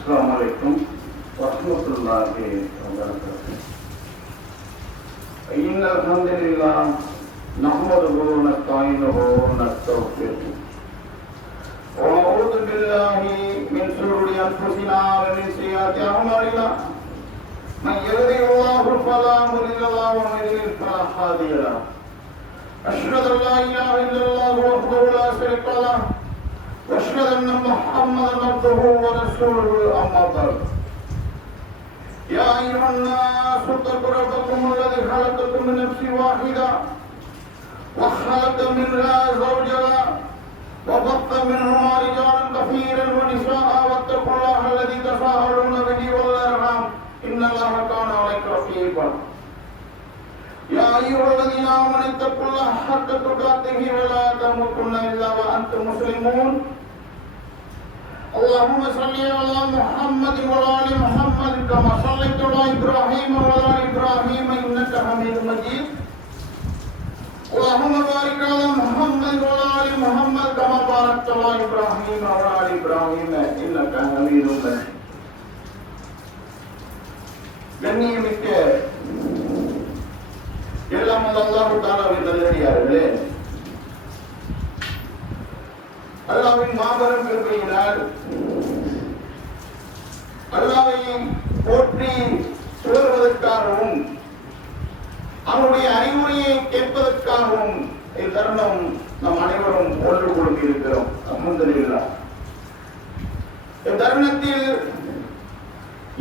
Assalamualaikum warahmatullahi wabarakatuh. Innal hamdalillah nahmaduhu wa nasta'inuhu wa nastaghfiruh. Wa na'udzu billahi min shururi anfusina wa min sayyiati a'malina. Man yahdihillahu fala mudilla lahu wa man yudlil fala hadiya lahu. Asyhadu an la ilaha illallah wahdahu la sharika lahu واشهد ان محمدا عبده ورسوله اما بعد يا ايها الناس اتقوا ربكم الذي خلقكم من نفس واحده وخلق منها زوجها وبث منهما رجالا كثيرا ونساء واتقوا الله الذي تساءلون به والارحام ان الله كان عليكم رقيبا يا ايها الذين امنوا اتقوا الله حق تقاته ولا تموتن الا وانتم مسلمون اللهم صل على محمد وعلى ال محمد كما صليت على ابراهيم وعلى ال ابراهيم انك حميد مجيد اللهم بارك على محمد وعلى ال محمد كما باركت على ابراهيم وعلى ال ابراهيم انك حميد مجيد கண்ணியமிக்க எல்லாம் அல்லாஹ் தஆலாவின் நல்லடியார்களே, அல்லாஹ்வின் மாபெரும் கிருபையினால் அல்லாஹ்வை போற்றி புகழ்வதற்காகவும் அவனுடைய அறிவுரையை கேட்பதற்காகவும் இத்தருணம் நம் அனைவரும் ஒன்று கூடியிருக்கிறோம். அல்ஹம்துலில்லாஹ். இத்தருணத்தில்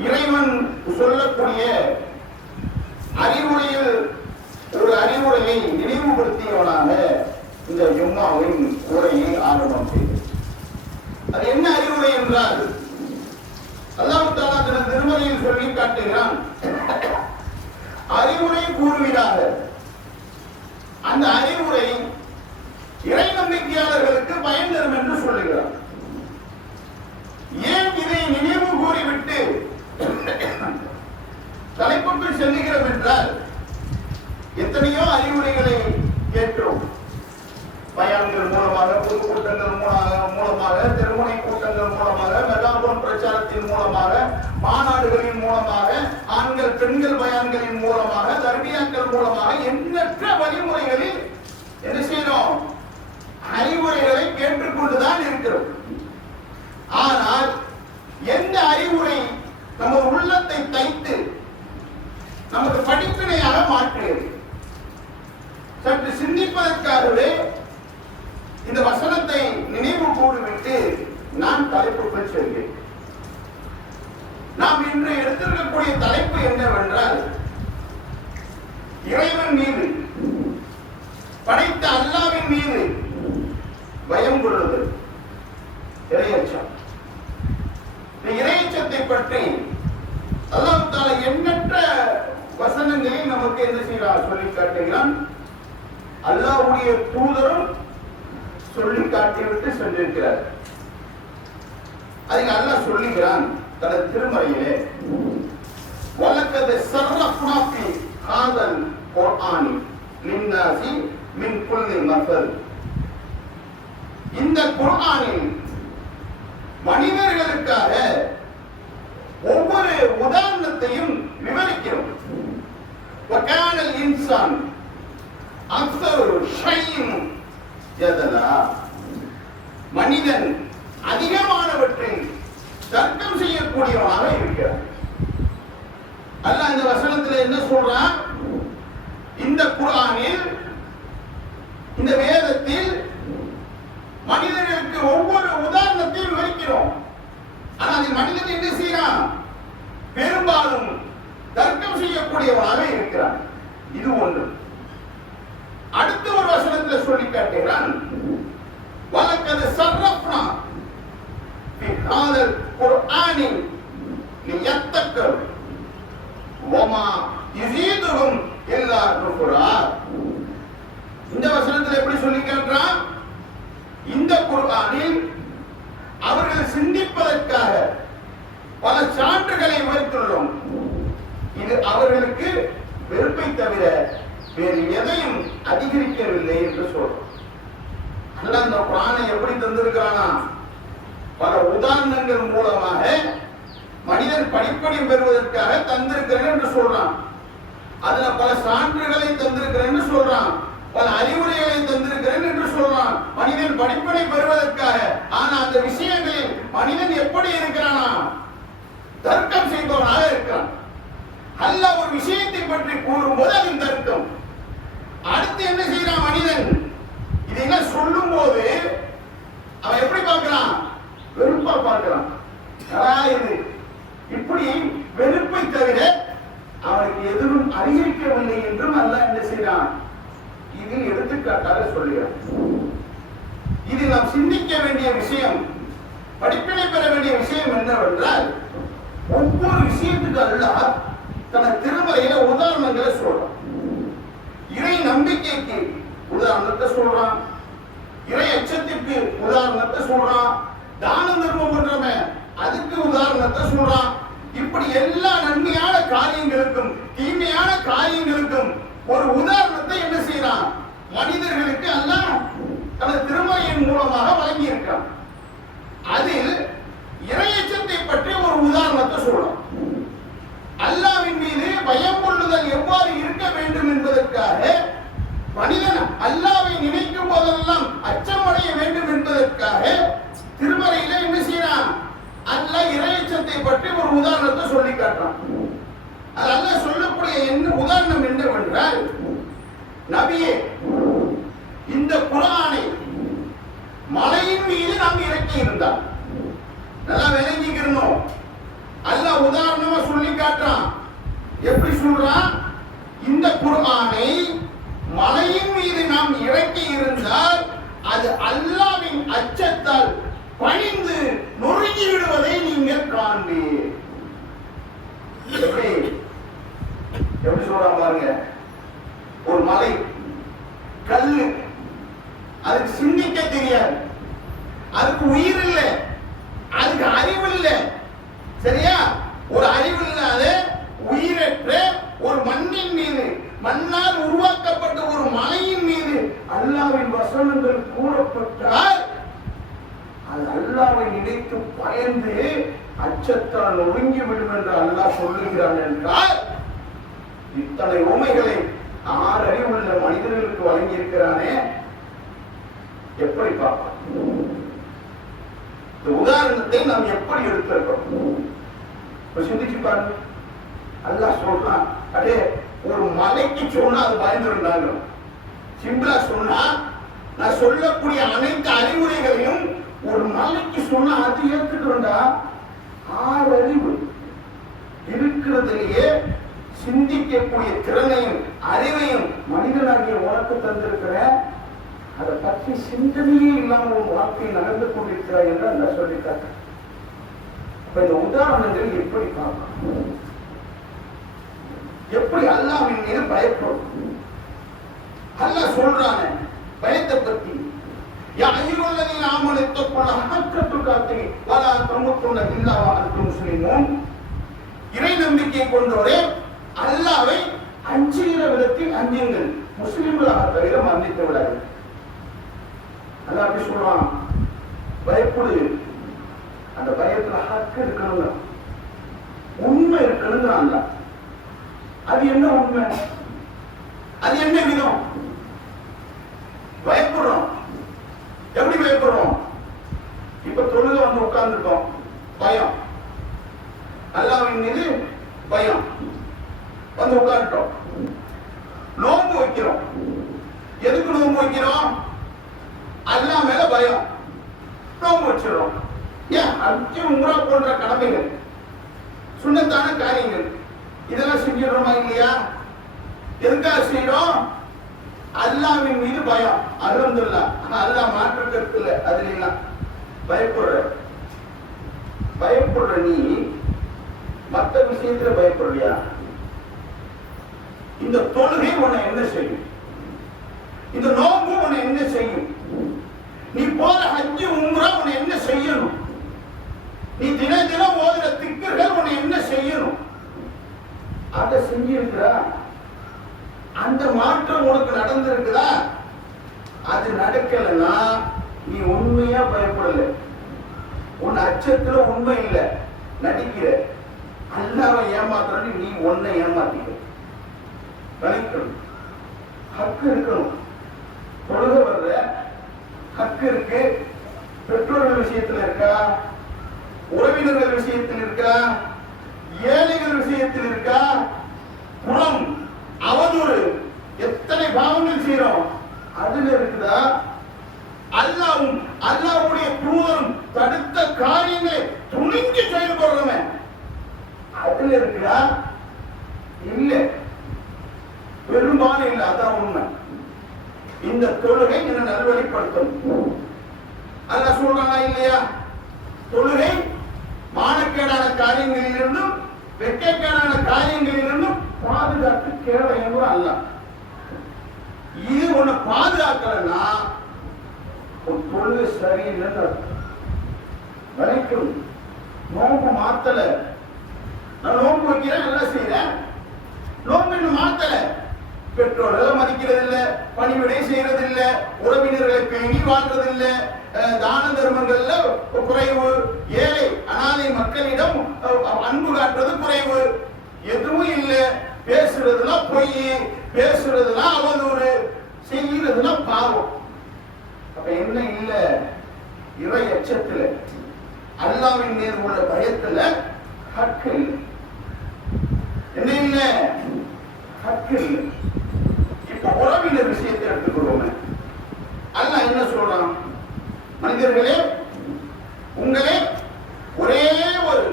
இறைவன் சொல்லக்கூடிய அறிவுரையில் ஒரு அறிவுரையை நினைவுபடுத்தியவனாக இந்த ஜும்மாவின் உரையை ஆரம்பம் செய்தது. அது என்ன அறிவுரை என்றால், அல்லாஹ் தஆலா தனது திருமறையில் சொல்லி காட்டுகிறான், அறிவுரை கூறுவீராக. அந்த அறிவுரை இறை நம்பிக்கையாளர்களுக்கு பயன் தரும் என்று சொல்லுகிறார். ஏன் இதை நினைவு கூறிவிட்டு தலைப்புக்கு செல்லுகிறோம் என்றால், எத்தனையோ அறிவுரைகளை கேட்டோம். பயான்கள் மூலமாக, பொதுக்கூட்டங்கள் மூலமாக, திருமுனை கூட்டங்கள் மூலமாக, மெகாபோன் பிரச்சாரத்தின் மூலமாக, மாநாடுகளின் மூலமாக, ஆண்கள் பெண்கள் பயான்களின் மூலமாக, தர்பியாக்கள் மூலமாக எண்ணற்ற வழிமுறைகளில் என்ன செய்யறோம்? அறிவுரைகளை கேட்டுக்கொண்டுதான் இருக்கிறோம். ஆனால் எந்த அறிவுரை நமது உள்ளத்தை தைத்து நமக்கு படிப்பினையாக மாற்றுகிறது? சற்று சிந்திப்பதற்காகவே இந்த வசனத்தை நினைவு கூறிவிட்டு நான் தலைப்புக்குள் செல்கிறேன். நாம் இன்று எடுத்திருக்கக்கூடிய தலைப்பு என்னவென்றால், இறைவன் மீது, படைத்த அல்லாஹ்வின் மீது பயம் கொள்ளுதல், இறையச்சம். இந்த இறையச்சத்தை பற்றி அல்லாஹ் தஆலா எண்ணற்ற வசனங்களை நமக்கு என்ன செய்கிறார்? சொல்லி காட்டுகிறான். அல்லாஹ்வுடைய தூதரும் சொல்லி காட்டிவிட்டு சென்றிருக்கிறார். அதுக்கு அல்லாஹ் சொல்லுகிறான் தனது திருமறையிலே, வலக்கத் ஸர்ரஃப்னா ஃபீ ஹாதல் குர்ஆனி லின்னாஸி மின் குல்லி மஸல். இந்த குர்ஆனில் மனிதர்களுக்காக ஒவ்வொரு உதாரணத்தையும் விவரிக்கிறோம். வகானல் இன்சான் அக்ஸரு ஷைஇன் ஜதலா. மனிதன் அதிகமானவற்றில் தர்க்கம் செய்யக்கூடியவனாக இருக்கிறான். அல்லாஹ் இந்த வசனத்தில் என்ன சொல்றான்? இந்த குர்ஆனில், இந்த வேதத்தில் மனிதர்களுக்கு ஒவ்வொரு உதாரணத்தையும் விவரிக்கிறோம். ஆனால் அந்த மனிதன் என்ன செய்யறான்? பெரும்பாலும் தர்க்கம் செய்யக்கூடியவனாக இருக்கிறான். இது ஒன்று. சொல்லி காட்டுகிறான். வலக்கது சர்ரஃப்னா ஃபி ஹாதல் குர்ஆனி லியத்தக்கர் வமா யஸீதுஹும் இல்லா நுஃபுரா. இந்த வசனத்தில் எப்படி சொல்லி காட்டுறான்? இந்த குர்ஆனில் அவர்கள் சிந்திப்பதற்காக பல சான்றுகளை வைத்துள்ளோம். இது அவர்களுக்கு வெறுப்பை தவிர வேறு எதையும் அதிகரிக்கவில்லை என்று சொல்றோம். அல்லாஹ் இந்த குர்ஆனை எப்படி தந்திருக்கிறானா? பல உதாரணங்கள் மூலமாக மனிதன் படிப்படி பெறுவதற்காக தந்திருக்கிறேன் என்று சொல்றான். அதுல பல சான்றுகளை தந்திருக்கிறேன் என்று சொல்றான், பல அறிவுரைகளை தந்திருக்கிறேன் என்று சொல்றான், மனிதன் படிப்பனை பெறுவதற்காக. ஆனா அந்த விஷயங்களில் மனிதன் எப்படி இருக்கிறானா? தர்க்கம் செய்பவனாக இருக்கிறான். அல்லாஹ் ஒரு விஷயத்தை பற்றி கூறும்போது அதில் தர்க்கம். அடுத்து என்ன செய்யறான் மனிதன்? இதெல்லாம் சொல்லும் போது அவன் எப்படி பார்க்கிறான்? வெறுப்பா பார்க்கிறான். இது இப்படி வெறுப்பை தவிர அவனுக்கு எதுவும் அறிவிக்கவில்லை என்றும் அல்லாஹ் என்ன செய்யறான்? இதில் எடுத்துக்காட்டாக சொல்லுகிறான். இது நாம் சிந்திக்க வேண்டிய விஷயம், படிப்பினை பெற வேண்டிய விஷயம் என்னவென்றால், ஒவ்வொரு விஷயத்துக்கு அல்லாஹ் தன திருமறையில உதாரணங்களை சொல்றான். இறை நம்பிக்கைக்கு உதாரணத்தை சொல்றான், இறை அச்சத்திற்கு உதாரணத்தை சொல்றான், தான தர்மம் பண்றமே அதுக்கு உதாரணத்தை சொல்றான். இப்படி எல்லா நன்மையான காரியங்களுக்கும் தீமையான காரியங்களுக்கும் ஒரு உதாரணத்தை என்ன செய்யறான்? மனிதர்களுக்கு அல்லாஹ் தனது திருமறையின் மூலமாக வழங்கி இருக்கிறான். அதில் இறையச்சத்தை பற்றி ஒரு உதாரணத்தை சொல்றான். அல்லாஹ்வின் மீது பயம் கொள்ளுதல் எவ்வாறு இருக்க வேண்டும் என்பதற்காக மனிதன் அல்லாஹ்வை நினைக்கும் போதெல்லாம் அச்சமடைய வேண்டும் என்பதற்காக திருமறையில என்ன செய்யறான்? அல்லாஹ் இறையச்சத்தை பற்றி ஒரு உதாரணத்தை சொல்லி காட்டுறான். அது அல்லாஹ் சொல்லக்கூடிய என்ன உதாரணம் என்னவென்றால், நபியே இந்த குர்ஆனை மலையின் மீது நாம் இறக்கி இருந்தால், நல்லா விளங்கிக்கணும். அல்லாஹ் உதாரணமா சொல்லி காட்டுறான். எப்படி சொல்றான்? இந்த குர்ஆனை மலையின் மீது நாம் இறக்கி இருந்தால் அது அல்லாஹ்வின் அச்சத்தால் பணிந்து நொறுங்கி விடுவதை நீங்கள் காண்பீர். எப்படி சொல்றான் பாருங்க. ஒரு மலை கல்லு, அதுக்கு சிந்திக்க தெரியாது, அதுக்கு உயிர் இல்லை, அதுக்கு அறிவு இல்லை. சரியா? ஒரு அறிவு இல்லாத உயிரற்ற ஒரு மண்ணின் மீது, மண்ணால் உருவாக்கப்பட்ட ஒரு மலையின் மீது அல்லாஹ்வின் வசனங்கள் கூறப்பட்டால் அது அல்லாஹ்வை நினைத்து பயந்து அச்சத்தால் ஒடுங்கி விடும் என்று அல்லாஹ் சொல்லுகிறான் என்றால், இத்தனை உண்மைகளை 6 அறிவுள்ள மனிதர்களுக்கு வழங்கி இருக்கிறானே, எப்படி பார்ப்போம்? இந்த உதாரணத்தை நாம் எப்படி எடுத்திருக்கிறோம்? சிந்திச்சு பாருங்க. அல்லாஹ் சொல்றான், அடே ஒரு மலைக்கு சொன்னா அது பயந்துருந்தாங்க. சிம்பிளா சொன்னா, நான் சொல்லக்கூடிய அனைத்து அறிவுரைகளையும் ஒரு மலைக்கு சொன்னா அது ஏற்றுக்கிறோம்டா. 6 அறிவு இருக்கிறதுலேயே சிந்திக்கக்கூடிய திறனையும் அறிவையும் மனிதனாகிய உனக்கு தந்திருக்கிற, அதை பற்றி சிந்தனையே இல்லாம ஒரு வாழ்க்கையை நடந்து கொண்டிருக்கிறாய் என்று அந்த சொல்லிட்டாங்க. இப்ப இந்த உதாரணங்கள் எப்படி பார்க்கணும்? எப்படி அல்லாஹ்வின் மீது பயப்படும்? அல்லாஹ் சொல்றானே பயத்தை பத்தி, யா அய்யுஹல்லதீன ஆமனு தக்குல்லாஹ ஹக்க துகாத்திஹி வலா தமுத்துன்ன இல்லா வ அன்தும் முஸ்லிமூன். இறை நம்பிக்கை கொண்டோரே அல்லாஹ்வை அஞ்சுகிற விதத்தில் அஞ்சுங்கள், முஸ்லிம்களாக தவிர மன்னித்து விடாது. அல்லாஹ் அப்படி சொல்றான், பயப்படு. அந்த பயத்துல ஹக்கு இருக்கணும், உண்மை இருக்கணும். அது என்ன உண்மை? அது என்ன விதம்? பயப்படுறோம். எப்படி பயப்படுறோம்? இப்ப தொழுக வந்து உட்கார்ந்துட்டோம், பயம். அல்லாஹ்வின் மீது பயம் வந்து உட்கார்ந்துட்டோம். நோன்பு வைக்கிறோம். எதுக்கு நோன்பு வைக்கிறோம்? அல்லாஹ் மேல பயம். நோன்பு வச்சிடறோம். ஏன்? ஹஜ் உம்ரா போன்ற கடமைகள், சுன்னத்தான காரியங்கள், இதெல்லாம் செஞ்சிடறோமா இல்லையா? எதுக்காக செய்யறோம்? அல்லாஹ்வின் மீது பயம். அல்ஹம்துலில்லாஹ், அல்லாஹ் மாற்று கருத்து இல்லை. அதுல பயப்படுற நீ மற்ற விஷயத்துல பயப்படுறியா? இந்த தொழுகை உன்னை என்ன செய்யும்? இந்த நோன்பு உன்னை என்ன செய்யும்? நீ போற ஹஜ்ஜு உம்ரா உன்னை என்ன செய்யணும்? நீ தினம் ஓதுற திக்கர்கள் உன்னை என்ன செய்யணும்? அதை செஞ்சிருக்கிறா? அந்த மாற்றம் உனக்கு நடந்திருக்குதா? அது நடக்கலன்னா நீ உண்மையா பயப்படல, உன் அச்சத்துல உண்மை இல்லை, நடிக்கிற. அல்லாஹ்வை ஏமாத்துறது நீ உன்னை ஏமாத்திக்க. ஹக்கு இருக்கணும். தொழுக வர்ற ஹக்கு இருக்கு. பெற்றோர்கள் விஷயத்தில் இருக்கா? உறவினர்கள் விஷயத்தில் இருக்கா? ஏழைகள் விஷயத்தில் இருக்கா? குணம் அவதூறு எத்தனை பாவங்கள் செய்யறோம் அதுல இருக்குதா? அல்லாஹ்வும் அல்லாஹ்வுடைய தூதரும் தடுத்த காரியங்களை துணிஞ்சு செயல்படுறவன் அதுல இருக்குதா? இல்ல, பெரும்பாலும் இல்லை. அதான் உண்மை. இந்த தொழுகை என்ன நல்வழிப்படுத்தும். அல்லாஹ் சொல்றானா இல்லையா? தொழுகை மானக்கேடான காரியங்களிலிருந்தும் வெட்கக்கேடான காரியங்களிலிருந்தும் பாதுகாத்து கேளையும் அல்லாஹ். இது உன்னை பாதுகாக்கலன்னா ஒரு தொழுகை சரியில்லைன்னு வரைக்கும். நோம்பு மாத்தல, நான் நோம்பு வைக்கிறேன், நல்லா செய்யறேன், நோம்பு இன்னும் மாத்தல. பெற்றோர்களை மதிக்கிறது இல்ல, பணிவிடை செய்யறது இல்ல, உறவினர்களை பேணி வாழ்றது இல்ல, தான தர்மங்கள்ல குறைவு, ஏழை அனாதை மக்களிடம் அன்பு காட்டுறது குறைவு, எதுவும் இல்ல. பேசுறதுலாம் பொய், பேசுறதுலாம் அவதூறு, செய்யறதுலாம் பாவம். அப்ப என்ன இல்ல? இறை அச்சத்துல, அல்லாஹ்வின் மீது உள்ள பயத்துல ஹக்கு இல்லை. என்ன இல்ல? ஹக்கு இல்லை. இப்ப உறவினர் விஷயத்தை எடுத்துக்கொள்வோம். அல்லாஹ் என்ன சொல்றான்? மனிதர்களே, உங்களே ஒரே ஒரு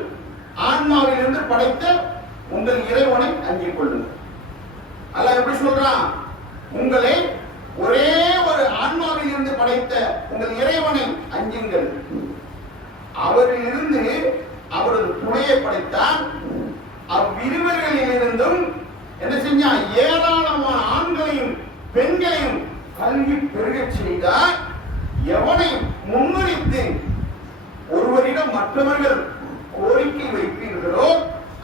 ஆன்மாவிலிருந்து படைத்த உங்கள் இறைவனை அஞ்சிக் கொள்ளுங்கள். அல்லாஹ் எப்படி சொல்றான்? உங்களை ஒரே ஒரு ஆன்மாவில் இருந்து படைத்த உங்கள் இறைவனை அஞ்சுங்கள். அவரிலிருந்து அவரது துணையை படைத்தான். அவ்விருவர்களில் இருந்தும் என்ன செஞ்சா? ஏராளமான ஆண்களையும் பெண்களையும் கல்வி பெருக செய்தார். எவனை முன்னுரித்து ஒருவரிடம் மற்றவர்கள் கோரிக்கை வைப்பீர்களோ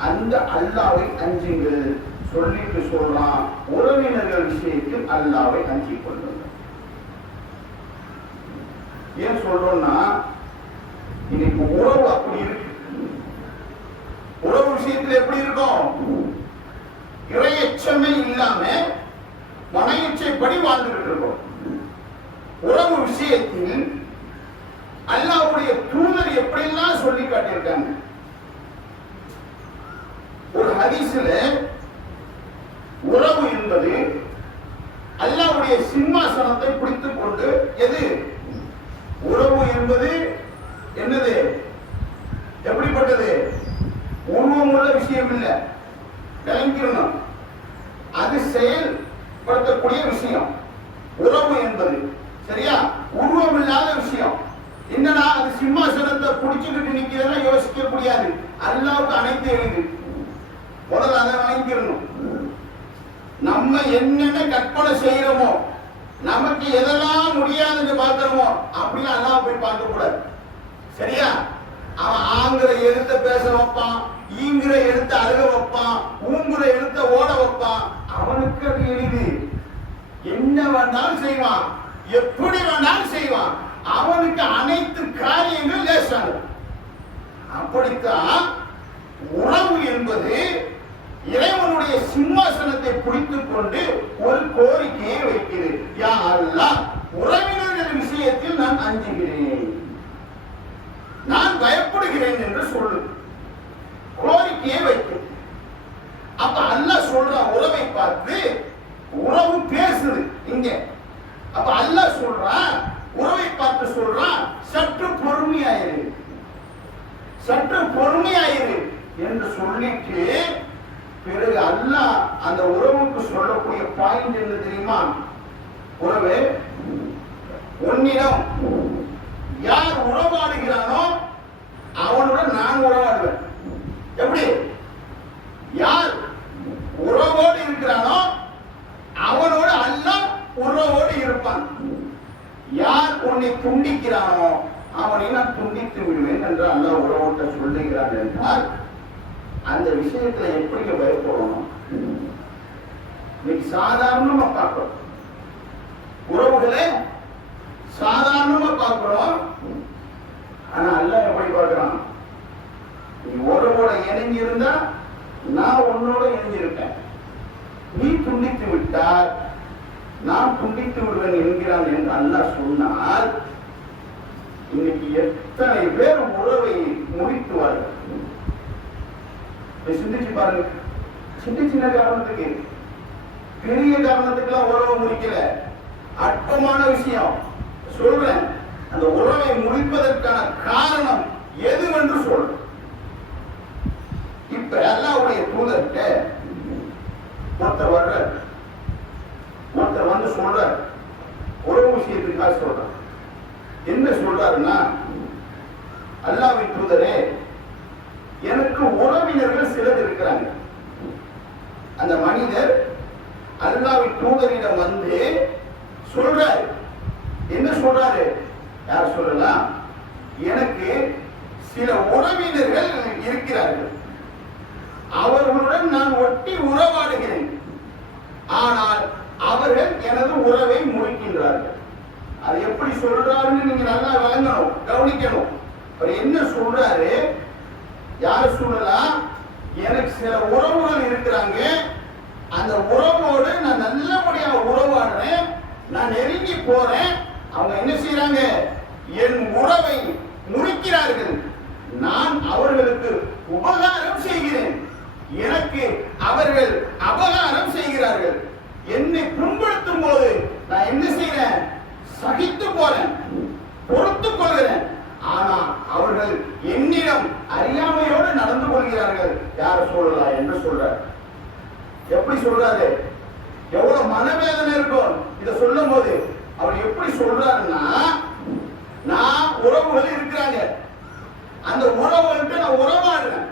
அந்த அல்லாஹ்வை அஞ்சுங்கள். சொல்லிட்டு சொல்றான், உறவினர்கள் விஷயத்தில் அல்லாஹ்வை அஞ்சிக் கொள்ளுங்கள். ஏன் சொல்றோம்னா, இன்னைக்கு உறவு அப்படி இருக்கு. உறவு விஷயத்தில் எப்படி இருக்கும்? இறையச்சமே இல்லாம மனையச்சைப்படி வாழ்ந்துகிட்டு இருக்கோம். உறவு விஷயத்தில் அல்லாஹ்வுடைய தூதர் எப்படிலாம் சொல்லி காட்டியிருக்காங்க. ஒரு ஹதீஸ்ல உறவு என்பது அல்லாஹ்வுடைய சிம்மாசனத்தை பிடித்துக் கொண்டு, எது உறவு என்பது என்னது? எப்படிப்பட்டது? உருவமுள்ள விஷயம் இல்லை, விளங்கிக்கணும். அது செயல்படுத்தக்கூடிய விஷயம் உறவு என்பது. சரியா? உருவம் இல்லாத விஷயம். என்னன்னா, அது சிம்மாசனத்தை பிடிச்சுக்கிட்டு நிக்கிறதா யோசிக்க முடியாது. அல்லாஹ்வுக்கு அனைத்து எழுது. முதல்ல அதை வாங்கிக்கணும். நம்ம என்னென்ன கற்பனை செய்யறோமோ, நமக்கு எதெல்லாம் முடியாதுன்னு பார்க்கிறோமோ அப்படின்னு அல்லாஹ் போய் பார்க்க கூடாது. சரியா? அவன் ஆங்கிற எழுத்த பேச வைப்பான், ஈங்கிற எழுத்த அழுக வைப்பான், ஊங்குற எழுத்த ஓட வைப்பான். அவனுக்கு அது எளிது. என்ன வேண்டாலும் செய்வான், எப்படி வேண்டாலும் செய்வான். அவனுக்கு அனைத்து காரியங்கள் லேசானது. அப்படித்தான் உறவு என்பது இறைவனுடைய சிம்மாசனத்தை பிடித்துக் கொண்டு ஒரு கோரிக்கையை வைக்கிறது. யா அல்லாஹ், உறவினர்கள் விஷயத்தில் நான் அஞ்சுகிறேன், நான் பயப்படுகிறேன் என்று சொல்லு. கோரிக்கையை வைக்கிறது. அப்ப அல்லாஹ் சொல்ற உறவை பார்த்து உறவு பேசுது இங்க. அப்ப அல்லாஹ் சொல்றான், உறவை பார்த்து சொல்றான், சற்று பொறுமையாயிரு, சற்று பொறுமையாயிரு என்று சொல்லிட்டு பிறகு அல்லாஹ் அந்த உறவுக்கு சொல்லக்கூடிய பாயிண்ட் என்ன தெரியுமா? உறவு உன்னிடம் யார் உறவாடுகிறானோ அவனுடன் நான் உறவாடுவேன். எப்படி? யார் உறவோடு இருக்கிறானோ அவனோடு அல்லாஹ் உறவோடு இருப்பான். யார் உன்னை துண்டிக்கிறானோ அவனை நான் துண்டித்து விடுவேன் என்று அல்லாஹ் உறவோட்ட சொல்லுகிறான் என்றால் அந்த விஷயத்துல எப்படி பயப்படணும்? இன்னைக்கு சாதாரணமா பார்க்கிறோம், உறவுகளை சாதாரணமா பார்க்கிறோம். ஆனா அல்லாஹ் எப்படி பார்க்கிறான்? நீ உறவோட இணங்கி இருந்தா நான் உன்னோட இணைஞ்சிருக்கேன், நீ துண்டித்து விட்டால் நான் துண்டித்து விடுவேன் என்கிறான் என்று அல்லாஹ் சொன்னால் இன்னைக்கு எத்தனை பேர் உறவை முறித்துவார்கள்? சிந்திச்சு பாருங்க. சின்ன காரணத்துக்கு, பெரிய காரணத்துக்குலாம் உறவை முறிக்கல, அற்பமான விஷயம் சொல்றேன். அந்த உறவை முறிப்பதற்கான காரணம் எதுவென்று சொல்றேன். இப்ப அல்லாஹ்வுடைய தூதர்கிட்ட ஒருத்தர் வர்ற, ஒருத்தர் வந்து சொல்ற, உறவு விஷயத்துக்காக சொல்ற. என்ன சொல்றாருன்னா, அல்லாஹ்வின் தூதரே, எனக்கு உறவினர்கள் சிலர் இருக்கிறாங்க. அந்த மனிதர் அல்லாஹ்வின் தூதரிடம் வந்து சொல்றாரு. என்ன சொல்றாரு? யார் சொல்லலாம்? எனக்கு சில உறவினர்கள் இருக்கிறார்கள், அவர்களுடன் நான் ஒட்டி உறவாடுகிறேன், ஆனால் அவர்கள் எனது உறவை முறிக்கின்றார்கள். அது எப்படி சொல்றாருன்னு நீங்க நல்லா வழங்கணும், கவனிக்கணும். அவர் என்ன சொல்றாரு? யார் சொல்லலாம்? எனக்கு சில உறவுகள் இருக்கிறாங்க, அந்த உறவோடு நான் நல்லபடியா உறவாடுறேன், நான் நெருங்கி போறேன், அவங்க என்ன செய்யறாங்க? என் உறவை முறிக்கிறார்கள், நான் அவர்களுக்கு உபகாரம் செய்கிறேன், எனக்கு அவர்கள் அபகாரம் செய்கிறார்கள். என்னை புண்படுத்தும் போது நான் என்ன செய்யறேன்? சகித்து போறேன், பொறுத்துக் கொள்கிறேன். ஆனா அவர்கள் என்னிடம் அறியாமையோடு நடந்து கொள்கிறார்கள். யார சொல்லலாம் என்று சொல்றார். எப்படி சொல்றாரு? எவ்வளவு மனவேதனை இருக்கும் இதை சொல்லும் போது. அவர் எப்படி சொல்றாருன்னா, நான் உறவுகள் இருக்கிறாங்க, அந்த உறவுகளுக்கு நான் உறவாடுறேன்,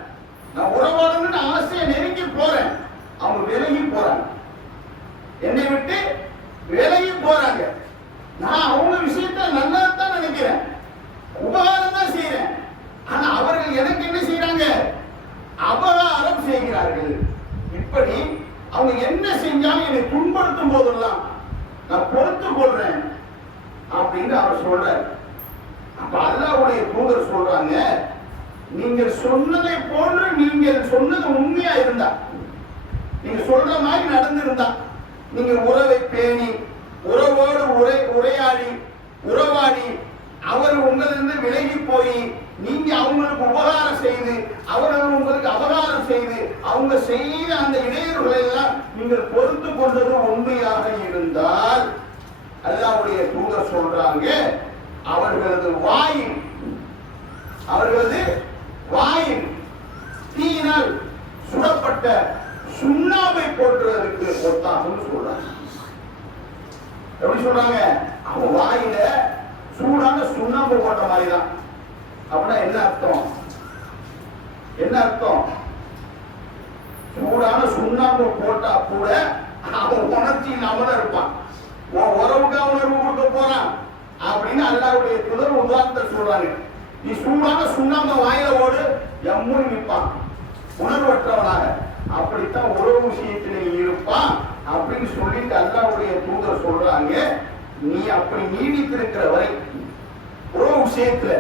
நான் உறவாடணும்னு ஆசையை நெருங்கி போறேன், அவங்க விலகி போறாங்க, என்னை விட்டு விலகி போறாங்க. நான் அவங்க விஷயத்த நல்லா தான் நினைக்கிறேன், உபகாரம் தான் செய்யறேன், ஆனா அவர்கள் எனக்கு என்ன செய்யறாங்க? அபகாரம் செய்கிறார்கள். இப்படி அவங்க என்ன செஞ்சாலும் என்னை துன்படுத்தும் போதெல்லாம் நான் பொறுத்துக் கொள்றேன் அப்படின்னு அவர் சொல்றார். அப்ப அல்லாஹ்வுடைய தூதர் சொல்றாங்க, நீங்கள் சொன்னதை போன்று நீங்கள் சொன்னது உண்மையா இருந்தா, நீங்க சொல்ற மாதிரி நடந்திருந்தா, நீங்க உறவை பேணி உறவோடு உரையாடி உறவாடி அவர் உங்களிருந்து விலகி போய் நீங்க அவங்களுக்கு உபகாரம் செய்து அவர்கள் உங்களுக்கு அபகாரம் செய்து அவங்க செய்த அந்த இடையூறுகளை எல்லாம் நீங்கள் பொறுத்து கொண்டது உண்மையாக இருந்தால் அல்லாஹ்வுடைய தூதர் சொல்றாங்க, அவர்களது வாயில் தீயினால் சுடப்பட்ட சுண்ணாம்பை போற்றுவதற்கு ஒத்தாகும் சொல்றாங்க. எப்படி சொல்றாங்க? அவங்க வாயில சூடான சுண்ணாம்பு போட்ட மாதிரிதான். அப்படின்னா என்ன அர்த்தம்? என்ன அர்த்தம்? சூடான சுண்ணாம்பு போட்டா கூட அவன் உணர்ச்சி இல்லாமல இருப்பான், உறவுக்கு உணர்வு கொடுக்க போறான் அப்படின்னு அல்லாஹ்வுடைய தூதர் உதாரணத்தை சொல்றாங்க. நீ சூடான சுண்ணாம்பு வாயில ஓடு, எம்முன்னு நிற்பான் உணர்வற்றவனாக. அப்படித்தான் உறவு விஷயத்திலே இருப்பான் அப்படின்னு சொல்லிட்டு அல்லாஹ்வுடைய தூதர் சொல்றாங்க, நீ அப்படி நீடித்திருக்கிற வரை உறவு விஷயத்துல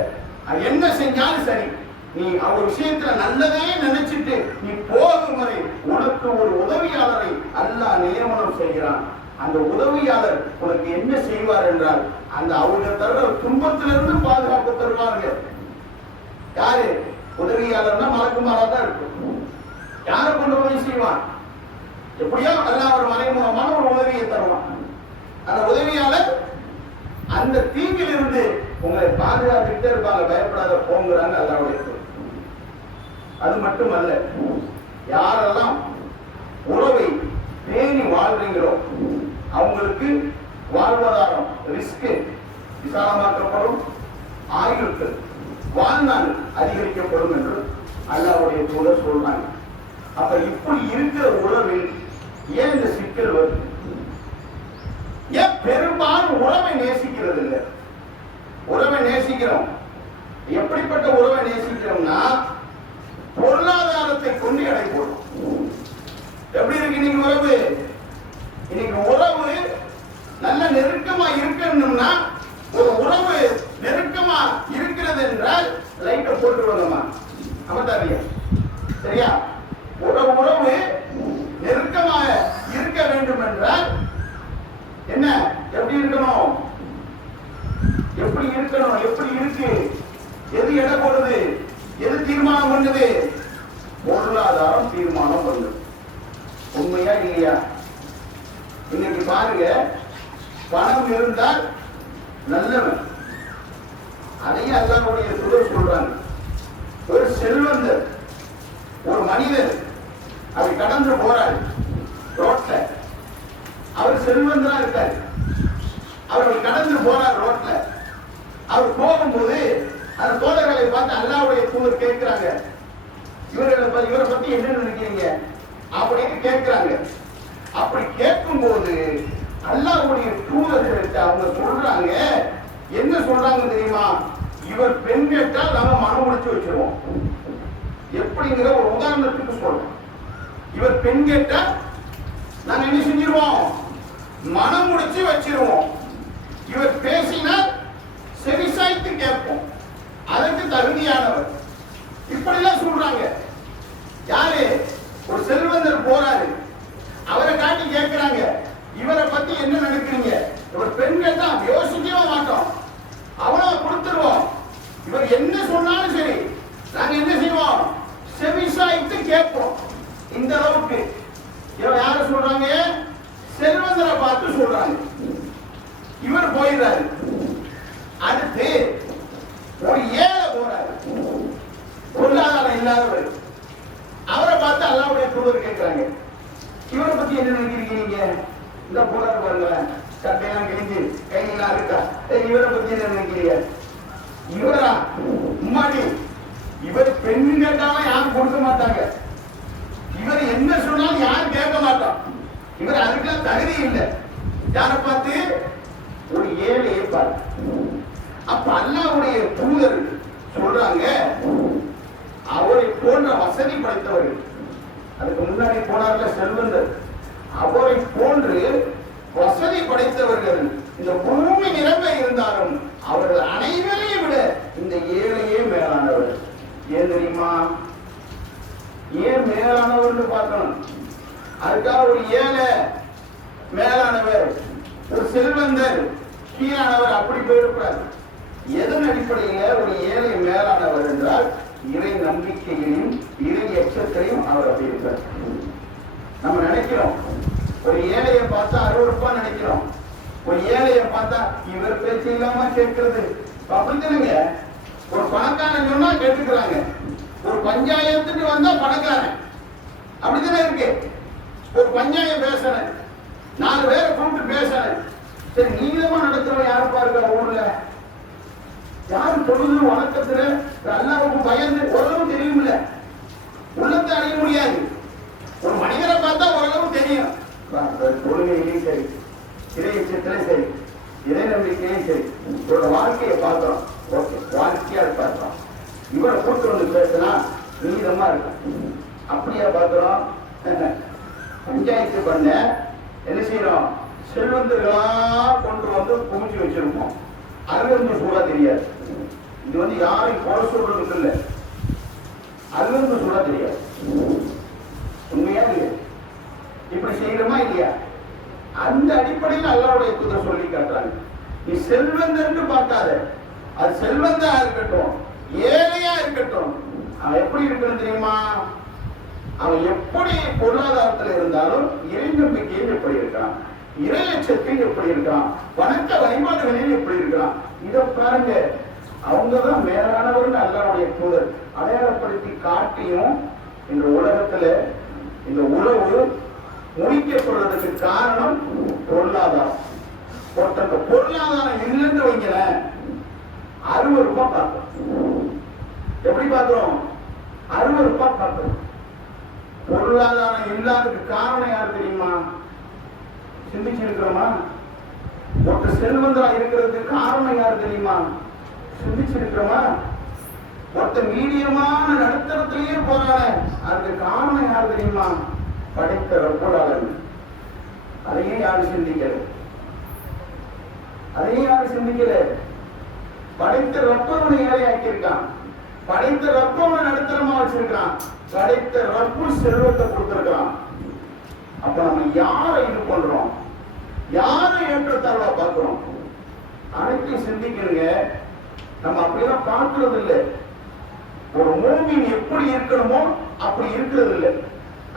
என்ன செஞ்சாலும் சரி, நீ அவர் விஷயத்துல நல்லதே நினைச்சிட்டு நீ போகும் வரை உனக்கு ஒரு உதவியாளரை அல்லாஹ் நியமனம் செய்கிறான். அந்த உதவியாளர் உனக்கு என்ன செய்வார் என்றால், அந்த அவங்க தர துன்பத்திலிருந்து பாதுகாப்பு தருவார்கள். யாரு உதவியாளர்னா மலக்குமாரா தான் இருக்கும். யாரை கொண்டு போய் செய்வான்? எப்படியோ அல்லாஹ் ஒரு மறைமுகமான ஒரு உதவியை தருவான். அந்த உதவியாளர் அந்த தீங்கில் இருந்து உங்களை பாதுகாத்துக்கிட்டே இருப்பாங்க, பயப்படாத போங்கிறாங்க அல்லாஹ்வுடைய தூதர். அது மட்டுமல்ல, யாரெல்லாம் உறவை பேணி வாழ்றீங்களோ அவங்களுக்கு வாழ்வாதாரம் ரிஸ்க் விசாலமாக்கப்படும், ஆயுட்கள் வாழ்நாள் அதிகரிக்கப்படும் என்று அல்லாஹ்வுடைய தூதர் சொல்றாங்க. அப்ப இப்படி இருக்கிற உறவில் ஏன் இந்த சிக்கல் வருது? ஏன் பெரும்பாலும் உறவை நேசிக்கிறது இல்லை? உறவை நேசிக்கிறோம். எப்படிப்பட்ட உறவை நேசிக்கிறோம்னா பொருளாதாரத்தை கொண்டு எடை போடும். எப்படி இருக்கு இன்னைக்கு உறவு? இன்னைக்கு உறவு நல்ல நெருக்கமா இருக்கணும்னா, ஒரு உறவு நெருக்கமா இருக்கிறது என்றால் லைட்டை போட்டு வரணுமா? அமர்த்தாரியா? சரியா? ஒரு உறவு நெருக்கமாக இருக்க வேண்டும் என்றால் என்ன, எப்படி இருக்கணும்? எப்படி இருக்கணும்? எப்படி இருக்கு? எது எடை போடுது? எது தீர்மானம் பண்ணுது? பொருளாதாரம் தீர்மானம் பண்ணுது. உண்மையா இல்லையா? இன்னைக்கு பாருங்க, பணம் இருந்தால் நல்லவன். அதையும் அல்லாஹ்வுடைய தூதர் சொல்றாங்க. ஒரு செல்வந்தர், ஒரு மனிதர் அதை கடந்து போறாரு ரோட்ல. அவர் செல்வந்தரா இருக்காரு. அவர் கடந்து போறார் ரோட்ல. அவர் போகும்போது அந்த தோழர்களை பார்த்து அல்லாஹ்வுடைய தூதர் கேட்கிறாங்க, இவரை பத்தி என்ன நினைக்கிறீங்க அப்படின்னு கேட்கிறாங்க. அப்படி கேட்கும் போது அல்லாஹ்வுடைய தூதர்களுக்கு அவங்க சொல்றாங்க, என்ன சொல்றாங்க தெரியுமா? இவர் பெண் கேட்டால் நாம மனம் முடிச்சு வச்சிருவோம். எப்படிங்கிற ஒரு உதாரணத்துக்கு சொல்றோம். இவர் பெண் கேட்டா நாங்க என்ன செஞ்சிருவோம்? மனம் முடிச்சு வச்சிருவோம். இவர் பேசினால் செவிசாய்த்து கேட்போம். அதற்கு தகுதியானவர். இப்படிலாம் சொல்றாங்க. யாரு? ஒரு செல்வந்தர் போறாரு. அவரை காட்டி கேட்கிறாங்க, இவரை பத்தி என்ன நினைக்கிறீங்க? இவர் பெண்கள் தான், யோசிக்கவே மாட்டோம், அவ்வளவு கொடுத்துருவோம். இவர் என்ன சொன்னாலும் சரி, நாங்க என்ன செய்வோம்? செவிசாய்த்து கேட்போம். இந்த அளவுக்கு இவர் யார சொல்றாங்க? செல்வந்தரை பார்த்து சொல்றாங்க. இவர் போயிடுறாரு. அடுத்து ஒரு ஏழை போறாரு, பொருளாதாரம் இல்லாதவர். அவரை பார்த்து அல்லாஹ்வுடைய தூதர் கேட்கிறாங்க, இவரை பத்தி என்ன நினைக்கிறீங்க? இந்த போறாரு பாருங்க, சட்டையெல்லாம் கிழிஞ்சு கையெல்லாம் இருக்கா, இவரை பத்தி என்ன நினைக்கிறீங்க? இவரா? முன்னாடி இவர் பெண் கேட்டாலும் யாரும் கொடுக்க மாட்டாங்க. இவர் என்ன சொன்னாலும் யாரும் கேட்க மாட்டோம். இவர் அதுக்கெல்லாம் தகுதி இல்லை. யாரை பார்த்து? ஒரு ஏழையை பார்த்து. அப்ப அல்லாஹ்வுடைய தூதர் சொல்றாங்க, அவரை போன்ற வசதி படைத்தவர்கள், அதுக்கு முன்னாடி போனார்ல செல்வந்தர், அவரை போன்று வசதி படைத்தவர்கள் இந்த பூமி நிரம்ப இருந்தாலும் அவர்கள் அனைவரையும் விட இந்த ஏழையே மேலானவர். ஏன் தெரியுமா? ஏன் மேலானவர் பார்க்கணும். அதுக்காக ஒரு ஏழை மேலானவர், ஒரு செல்வந்தர் கீழானவர் அப்படி போயிருப்பார். எதன் அடிப்படையில் ஒரு ஏழை மேலானவர் என்றால் இறை நம்பிக்கையிலும் இறை எச்சத்தையும் அவர் அப்படி இருப்பார். நம்ம நினைக்கிறோம், ஒரு ஏழையை பார்த்தா அருவருப்பா நினைக்கிறோம். ஒரு ஏழையை பார்த்தா இவர் பேச்சு இல்லாம கேட்கிறது அப்படித்தானுங்க. ஒரு பணக்காரன் சொன்னா கேட்டுக்கிறாங்க, ஒரு பஞ்சாயத்துக்கு வந்தா பணக்காரன். அப்படித்தானே இருக்கு. ஒரு பஞ்சாயம் பேசுறேன், 4 பேரை கூப்பிட்டு பேசுறேன், சரி நீளமா நடத்துறவன் யாரு பாருங்க ஊர்ல, யாரு தொழுது வணக்கத்துல அல்லாஹ்வுக்கு பயந்து ஓரளவு தெரியும்ல, உள்ளத்தை அறிய முடியாது. ஒரு மனிதரை பார்த்தா ஓரளவு தெரியும். தொழுகையிலையும் சரி, இறை எச்சத்திலையும் சரி, இறை நம்பிக்கையும் சரி, இவரோட வாழ்க்கையை பார்க்கிறோம். ஓகே, வாழ்க்கையா பார்க்கிறோம். இவரை கூட்டு வந்து பேசினா நீளமா இருக்கும். அப்படியா பார்க்கிறோம்? பஞ்சாயத்து பண்ண என்ன செய்யறோம்? செல்வந்தர்களா கொண்டு வந்து குமிச்சு வச்சிருப்போம். அருகருந்து சூழா தெரியாது. இது வந்து யாரையும் குறை சொல்றதுக்கு இல்லை, அருகருந்து சூழா தெரியாது. உண்மையா இல்லையா? இப்படி செய்யறோமா இல்லையா? அந்த அடிப்படையில் அல்லாஹ்வுடைய தூதர் சொல்லி காட்டுறாங்க, நீ செல்வந்தர்னு பார்க்காத. அது செல்வந்தா இருக்கட்டும், ஏழையா இருக்கட்டும், அவன் எப்படி இருக்கணும் தெரியுமா? அவன் எப்படி பொருளாதாரத்தில் இருந்தாலும் இறை நம்பிக்கையில் எப்படி இருக்கான், இறை லட்சத்தில் எப்படி இருக்கான், வணக்க வழிபாடுகளில் எப்படி இருக்கான், இதை பாருங்க. அவங்கதான் மேலானவர்கள் அல்லாஹ்வுடைய தூதர் அடையாளப்படுத்தி காட்டியும் இந்த உலகத்துல இந்த உறவு முடிக்கப்படுறதுக்கு காரணம் பொருளாதாரம். ஒருத்தங்க பொருளாதாரம் இல்லைன்னு வைங்கள அருவருப்பா பார்க்கிறோம். எப்படி பார்க்கிறோம்? அருவருப்பா பார்க்கிறோம். பொருளாதாரம் இல்லாததுக்கு காரணம் யார் தெரியுமா? சிந்திச்சு இருக்கிறோமா? ஒருத்தர் செல்வந்தரா இருக்கிறதுக்கு காரணம் யார் தெரியுமா? சிந்திச்சு இருக்கிறோமா? ஒருத்தர் மீடியமான நடுத்தரத்திலேயே போறான அதுக்கு காரணம் யார் தெரியுமா? படைத்த ரப்பராளன். அதையும் யாரும் சிந்திக்கல. அதையும் யாரும் சிந்திக்கல. படைத்த ரப்பவனை ஏழையாக்கி இருக்கான். படைத்த ரப்பவனை நடுத்தரமா வச்சிருக்கான். படைத்த ரப்பு செல்வத்தை கொடுத்திருக்கான். அப்ப நம்ம யாரை இது பண்றோம்? யாரை ஏற்றத்தாழ்வா பார்க்கிறோம்? அனைத்தையும் சிந்திக்கணுங்க. நம்ம அப்படியெல்லாம் பார்க்கறது இல்லை. ஒரு மூமின் எப்படி இருக்கணுமோ அப்படி இருக்கிறது இல்லை.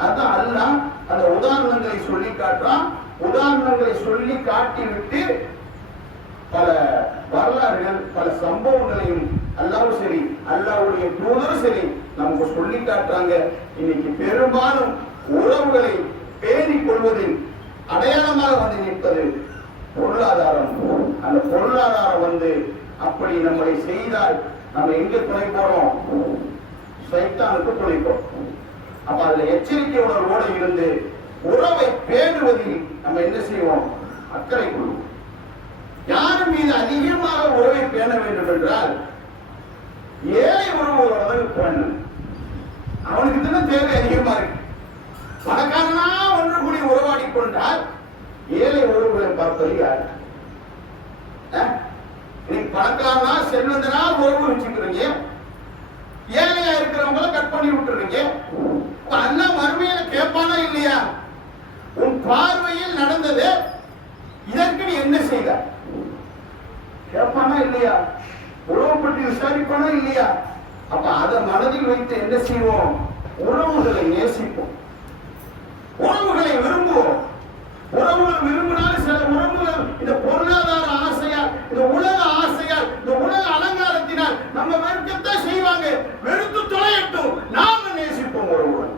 அதான் அல்லாஹ் அந்த உதாரணங்களை சொல்லி காட்டுறான். உதாரணங்களை சொல்லி காட்டிவிட்டு பல வரலாறுகள் பல சம்பவங்களையும் அல்லாஹ்வும் சரி அல்லாஹ்வுடைய தூதரும் சரி நமக்கு சொல்லி காட்டுறாங்க. இன்னைக்கு பெரும்பாலும் உறவுகளை பேணிக் கொள்வதில் அடையாளமாக வந்து நிற்பது பொருளாதாரம். அந்த பொருளாதாரம் வந்து அப்படி நம்மளை செய்தால் நம்ம எங்க துணை போறோம்? சைத்தானுக்கு துணை போறோம். அப்ப அதுல எச்சரிக்கை உணர்வோடு இருந்து உறவை பேணுவதில் நம்ம என்ன செய்வோம்? அக்கறை கொள்வோம். யார் மீது அதிகமாக உறவை பேண வேண்டும் என்றால் ஏழை உறவுகளோட பேணணும். அவனுக்கு தான் தேவை அதிகமா இருக்கு. பணக்காரனா ஒன்று கூடி உறவாடி கொண்டால் ஏழை உறவுகளை பார்ப்பது யாரு? இன்னைக்கு பணக்காரனா செல்வந்தனா உறவு வச்சுக்கிறீங்க, ஏழையா இருக்கிறவங்கள கட் பண்ணி விட்டுறீங்க. அல்ல மறுமையில கேட்பானா இல்லையா? உன் பார்வையில் நடந்தது இதற்கு நீ என்ன செய்த கேட்பானா இல்லையா? உறவு பற்றி விசாரிப்பானா இல்லையா? அப்ப அதை மனதில் வைத்து என்ன செய்வோம்? உறவுகளை நேசிப்போம், உறவுகளை விரும்புவோம். உறவுகள் விரும்பினாலும் சில உறவுகள் இந்த பொருளாதார ஆசையால், இந்த உலக ஆசையால், இந்த உலக அலங்காரத்தினால் நம்ம வெறுக்கத்தான் செய்வாங்க. வெறுத்து தொலையட்டும், நாம நேசிப்போம் உறவுகள்.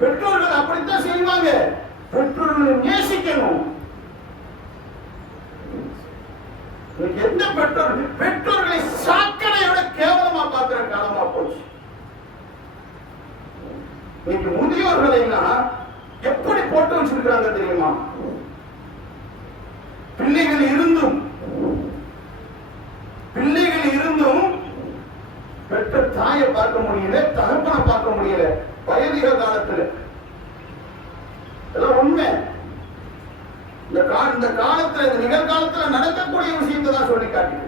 பெற்றோர்கள் அப்படித்தான் செய்வாங்க. பெற்றோர்களை நேசிக்கணும். எந்த பெற்றோர்களை சாக்கடையோட கேவலமா பார்க்கிற காலமா போச்சு. இன்னைக்கு முதியோர்களை எப்படி போட்டு வச்சிருக்காங்க தெரியுமா? பிள்ளைகள் இருந்தும் பெற்ற தாயை பார்க்க முடியல, தகப்பனை பார்க்க முடியல. வயதிக காலத்துல எல்லாம் உண்மை. இந்த காலத்துல இந்த நிகழ்காலத்துல நடக்கக்கூடிய விஷயத்தை தான் சொல்லி காட்டுது.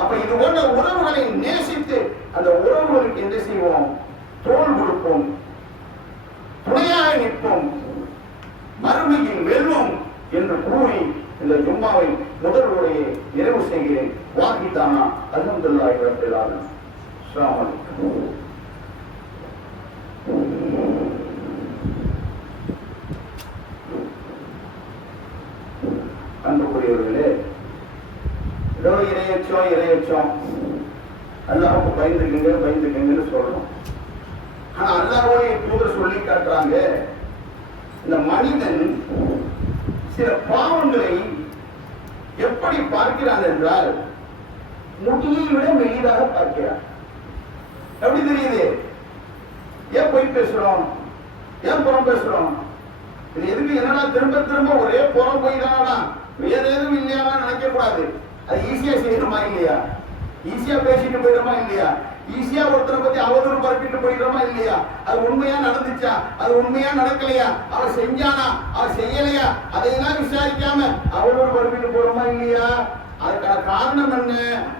அப்ப இது போன்ற உறவுகளை நேசித்து அந்த உறவுகளுக்கு என்ன செய்வோம்? தோள் கொடுப்போம், துணையாக நிற்போம், மறுமையில் வெல்வோம் என்று கூறி இந்த ஜும்மாவை முதல் உரையை நிறைவு செய்கிறேன். வாகிதானா அல்ஹம்துலில்லாஹி ரப்பில் ஆலமீன். அஸ்ஸலாமு அலைக்கும். அன்புக்குரியவர்களே, ஏதோ இறையச்சம் அல்லாஹ்வுக்கு பயந்துக்கங்கன்னு சொல்லணும். ஆனா அல்லாஹ்வுடைய தூதர் சொல்லி காட்டுறாங்க, இந்த மனிதன் சில பாவங்களை எப்படி பார்க்கிறான் என்றால் முடியை விட மெலிதாக பார்க்கிறான். எப்படி தெரியுது? ஏன் பொய் பேசுறோம்? ஏன் புறம் பேசுறோம்? இது எதுக்கு? என்னடா திரும்ப திரும்ப ஒரே புறம் போய் தானா, வேற எதுவும் இல்லையா நினைக்க கூடாது. அது ஈஸியா செய்யணுமா இல்லையா? ஈஸியா பேசிட்டு போயிடுமா இல்லையா? ஈஸியா ஒருத்தரை பத்தி அவதூறு பரப்பிட்டு போயிடுறோமா இல்லையா? அது உண்மையா நடந்துச்சா? அது உண்மையா நடக்கலையா? அவர் செஞ்சானா? அவர் செய்யலையா? அதையெல்லாம் விசாரிக்காம அவதூறு பரப்பிட்டு போறோமா இல்லையா? அதுக்கான காரணம் என்ன?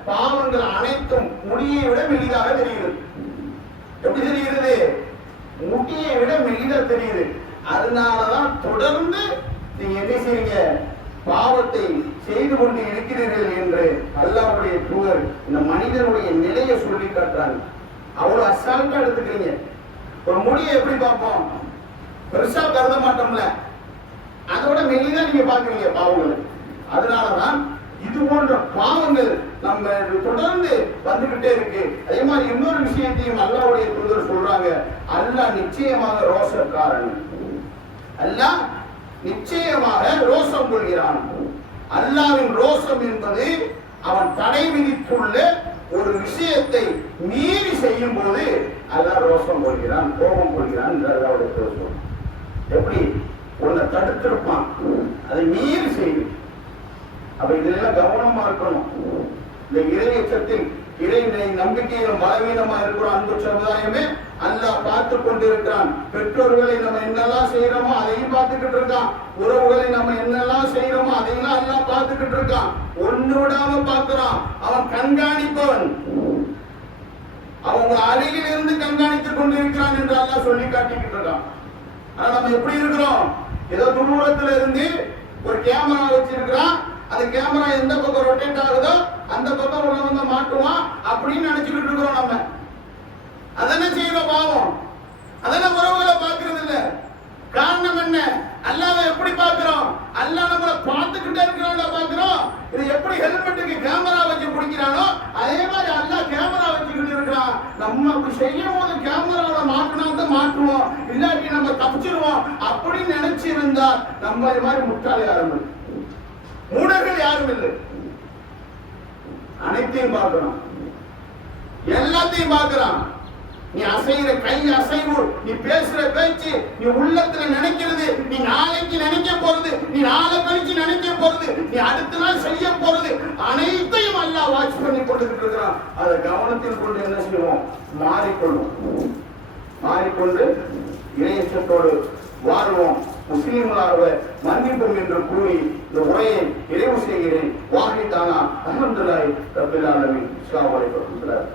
பாவங்கள் அனைத்தும் முடியை விட மெலிதாக தெரிகிறது. எப்படி தெரிகிறது? முடியை விட மெலிதாக தெரியுது. அதனாலதான் தொடர்ந்து நீங்க என்ன செய்யுங்க? பாவத்தை செய்து கொண்டு இருக்கிறீர்கள் என்று அல்லாஹ்வுடைய தூதர் இந்த மனிதனுடைய நிலையை சொல்லி காட்டுறாங்க. அவ்வளவு அசால்ட்டா எடுத்துக்கிறீங்க. ஒரு முடியை எப்படி பார்ப்போம்? பெருசா கருத மாட்டோம்ல, அதோட மெலிதான் நீங்க பாக்குறீங்க பாவங்கள். அதனாலதான் இது போன்ற பாவங்கள் நம்ம தொடர்ந்து வந்துகிட்டே இருக்கு. அதே மாதிரி இன்னொரு விஷயத்தையும் அல்லாஹ்வுடைய தூதர் சொல்றாங்க, அல்லாஹ் நிச்சயமாக ரோஷக்காரன். அல்லாஹ் நிச்சயமாக ரோஷம் கொள்கிறான். அல்லாஹ்வின் ரோஷம் என்பது அவன் தடை விதித்துள்ள ஒரு விஷயத்தை மீறி செய்யும் போது அல்லாஹ் ரோஷம் கொள்கிறான், கோபம் கொள்கிறான் என்று அல்லாஹ்வுடைய ரோஷம். எப்படி உன்னை தடுத்திருப்பான், அதை மீறி செய்து. அப்ப இதெல்லாம் கவனமா இருக்கணும். இந்த இறையச்சத்தில் இறை நம்பிக்கையில் பலவீனமா இருக்கிற அன்பு சமுதாயமே அல்லாஹ் பார்த்து கொண்டிருக்கிறான். பெற்றோர்களை நம்ம என்னெல்லாம் செய்யறோமோ அதையும் பார்த்துக்கிட்டு இருக்கான். உறவுகளை நம்ம என்னெல்லாம் செய்யறோமோ அதையெல்லாம் அல்லாஹ் பார்த்துக்கிட்டு இருக்கான். ஒண்ணு விடாம பார்க்கிறான். அவன் கண்காணிப்பவன். அவங்க அருகில் இருந்து கண்காணித்துக் கொண்டிருக்கிறான் என்று அல்லாஹ் சொல்லி காட்டிக்கிட்டு இருக்கான். ஆனா நம்ம எப்படி இருக்கிறோம்? ஏதோ தூரத்துல இருந்து ஒரு கேமரா வச்சிருக்கிறான். அந்த கேமரா எந்த பக்கம் ரொட்டேட் ஆகுதோ அந்த பக்கம் உள்ள வந்து மாட்டுவான் அப்படின்னு நினைச்சுக்கிட்டு இருக்கிறோம். நம்ம அதென்ன செய்யறோம்? பாவம். அதென்ன உறவுகளை பார்க்கறது இல்ல. காரணம் என்ன? அல்லாஹ்வை எப்படி பார்க்கிறோம்? அல்லாஹ் நம்மளை பார்த்துக்கிட்டே இருக்கிறான் பார்க்கிறோம். இது எப்படி ஹெல்மெட்டுக்கு கேமரா வச்சு பிடிக்கிறானோ அதே மாதிரி அல்லாஹ் கேமரா வச்சுக்கிட்டு இருக்கிறான். நம்ம அப்படி செய்யும் போது கேமராவை மாட்டினா தான் மாட்டுவோம், இல்லாட்டி நம்ம தப்பிச்சிருவோம் அப்படின்னு நினைச்சிருந்தா நம்ம இது மாதிரி முட்டாள யாரும் இல்லை, மூடர்கள் யாரும் இல்லை. அனைத்தையும் பார்க்கிறோம், எல்லாத்தையும் பார்க்கிறான். நீ அசைகிற கை அசைவு, நீ பேசுற பேச்சு, நீ உள்ளத்துல நினைக்கிறது, நீ நாளைக்கு நினைக்க போறது, நீ நாளை கழிச்சு நினைக்க போறது, நீ அடுத்த நாள் செய்ய போறது, அனைத்தையும் அல்லாஹ் வாட்ச் பண்ணி கொண்டுகிட்டு இருக்கிறான். அதை கவனத்தில் கொண்டு என்ன செய்வோம்? மாறிக்கொள்வோம். மாறிக்கொண்டு இணையத்தோடு வாழ்வோம், முஸ்லிம்களாக மன்னிப்போம் என்று கூறி இந்த உரையை நிறைவு செய்கிறேன். வாஹிதானா அல்ஹம்துலில்லாஹி ரப்பில் ஆலமீன். அஸ்ஸலாமு அலைக்கும் வரஹ்மத்துல்லாஹி.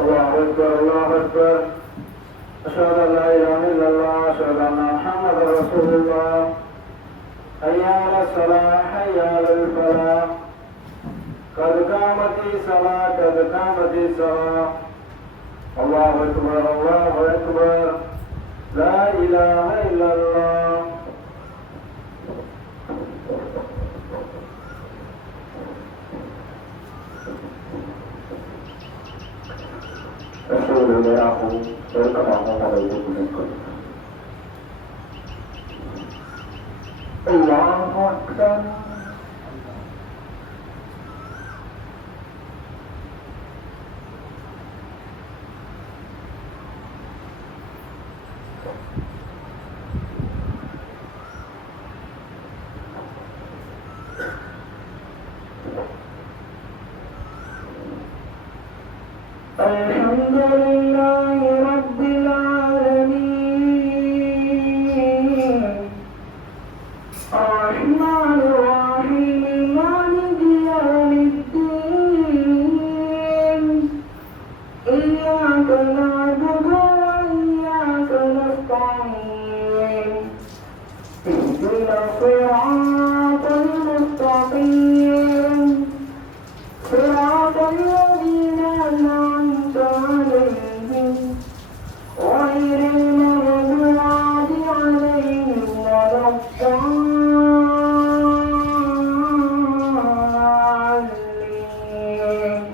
الله أكبر الله أكبر أشهد أن لا إله إلا الله أشهد أن محمدا رسول الله حي على الصلاة حي على الفلاح قد قامت الصلاة قد قامت الصلاة الله أكبر الله أكبر لا إله إلا الله. رسول الله صلى الله عليه وسلم. الله أكبر. الحمد لله رب العالمين الرحمن الرحيم مالك يوم الدين إياك نعبد وإياك نستعين اهدنا الصراط المستقيم صراط الذين أنعمت عليهم غير المغضوب عليهم ولا الضالين.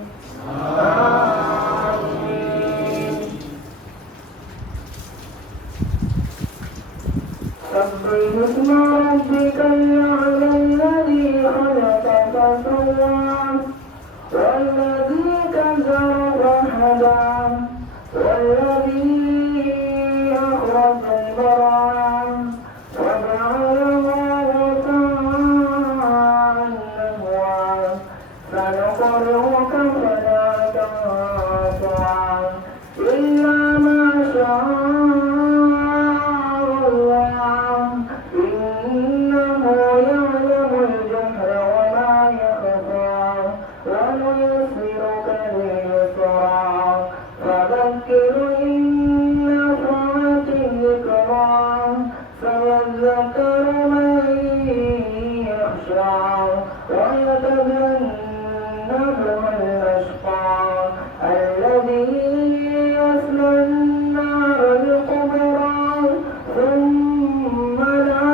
آمين. سبح اسم ربك الأعلى الذي خلق فسوى والذي كذب فهدى والذي أخرج المرعى وجعله غثاء نحوا سنقرئك فلا تنسى إلا ما شاء الله إنه يعلم الجهر وما يخفى ونيسرك لليسرى فذكر إن نفعت الذكرى سيذكر من يخشى ويتجنبها الأشقى الذي يصلى النار الكبرى ثم لا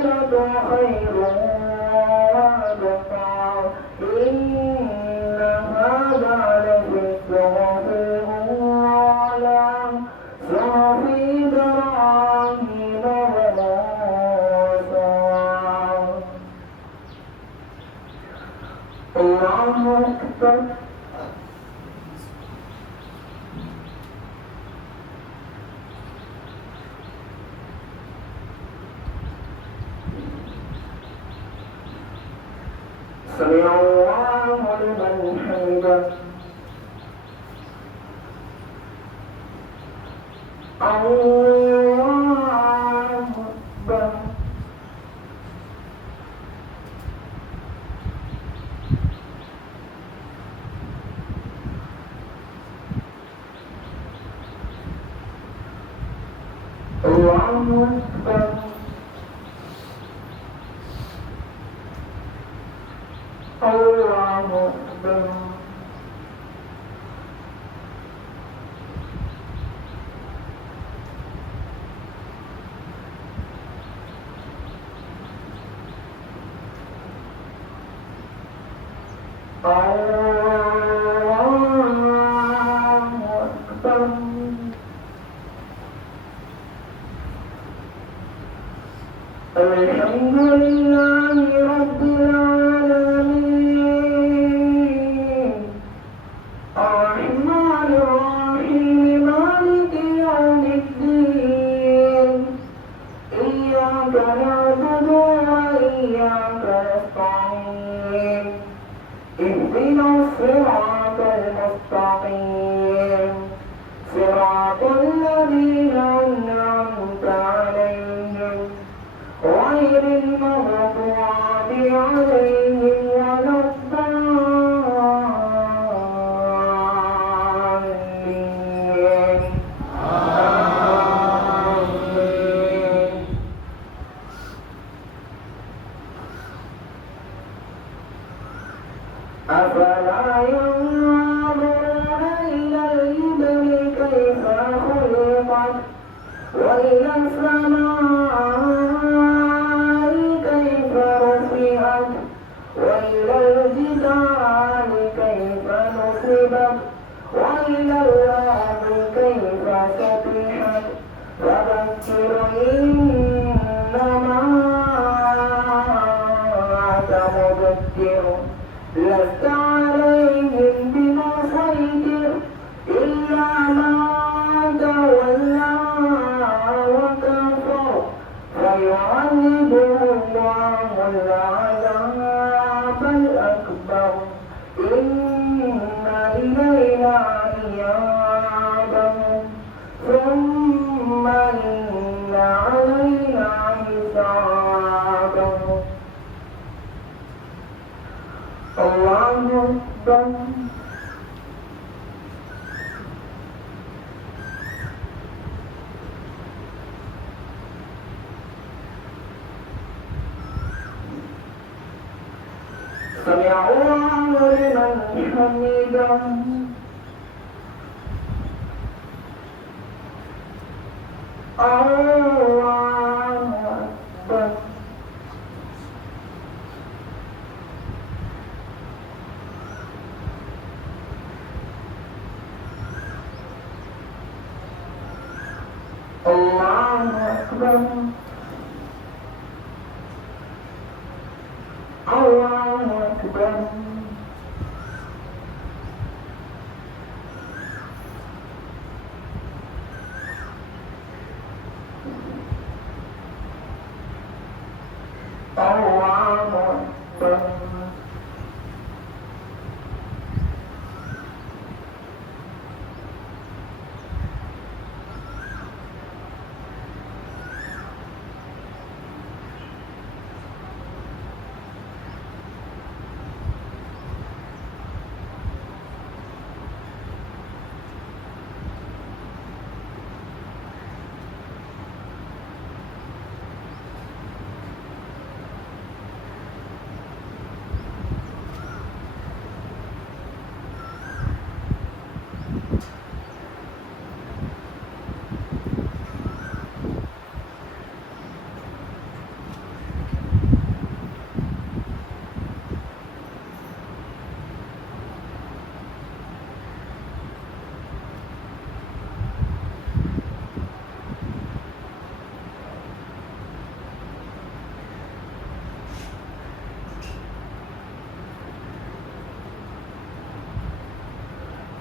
والآخرة خير وأبقى إن هذا لفي الصحف الأولى صحف إبراهيم وموسى. الله أكبر. سمع الله لمن حمده. الله أكبر. الله أكبر. الله أكبر. الحمد لله رب العالمين الرحمن الرحيم مالك يوم الدين إياك نعبد وإياك نستعين اهدنا الصراط المستقيم صراط الذين أنعمت عليهم غير المغضوب عليهم ولا الضالين. آمين. أفلا ينظرون إلى الإبل كيف خلقت وإلى السماء كيف رفعت وإلى الجبال كيف نصبت وإلى الأرض كيف سطحت فذكر إنما أنت مذكر لست عليهم بمسيطر إلا من تولى وكفر فيعذبه الله العذاب الأكبر إن إلينا إيابهم ثم إن علينا حسابهم. الله أكبر. سمع الله لمن حمده. الله أكبر. الله أكبر. الله أكبر. الله أكبر.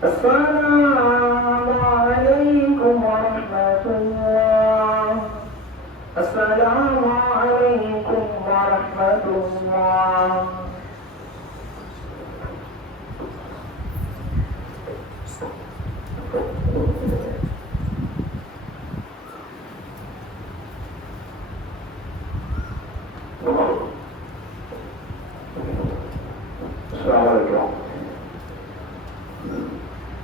السلام عليكم ورحمة الله. السلام عليكم ورحمة الله.